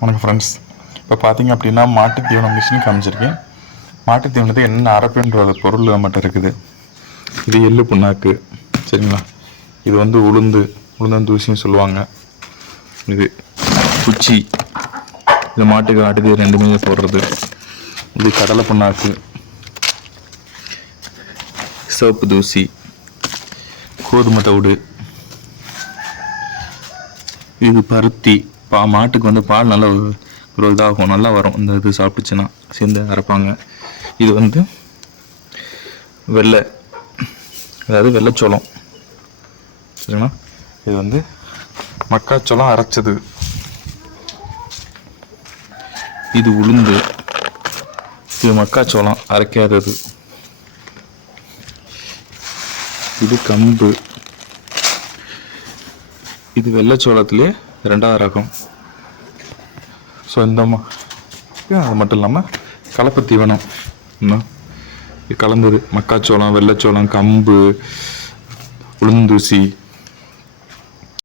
வணக்கம் ஃப்ரெண்ட்ஸ் இப்போ பார்த்தீங்க அப்படின்னா மாட்டு தீவனம் மிஷின் காமிச்சிருக்கேன். மாட்டு தீவனத்தை என்ன அரப்புன்ற பொருள் மட்டும் இருக்குது. இது எள்ளு புண்ணாக்கு. சரிங்களா? இது வந்து உளுந்து உளுந்தந்தூசின்னு சொல்லுவாங்க. இது குச்சி. இது மாட்டுக்கு ஆட்டுக்கு ரெண்டுமே போடுறது. இது கடலை புண்ணாக்கு. சிவப்பு தூசி. கோதுமை தவிடு. இது பருத்தி. பா மாட்டுக்கு வந்து பால் நல்லா ஒரு இதாகும் நல்லா வரும். இந்த இது சாப்பிட்டுச்சுன்னா சேர்ந்து அரைப்பாங்க. இது வந்து வெள்ளை. அதாவது வெள்ளைச்சோளம். சரிங்களா? இது வந்து மக்காச்சோளம் அரைச்சது. இது உளுந்து. இது மக்காச்சோளம் அரைக்காதது. இது கம்பு. இது வெள்ளைச்சோளத்துலேயே ரெண்டாவது ரகம் ஸோ இந்த அது மட்டும் இல்லாமல் கலப்பு தீவனம். கலந்தது. மக்காச்சோளம் வெள்ளைச்சோளம் கம்பு உளுந்தூசி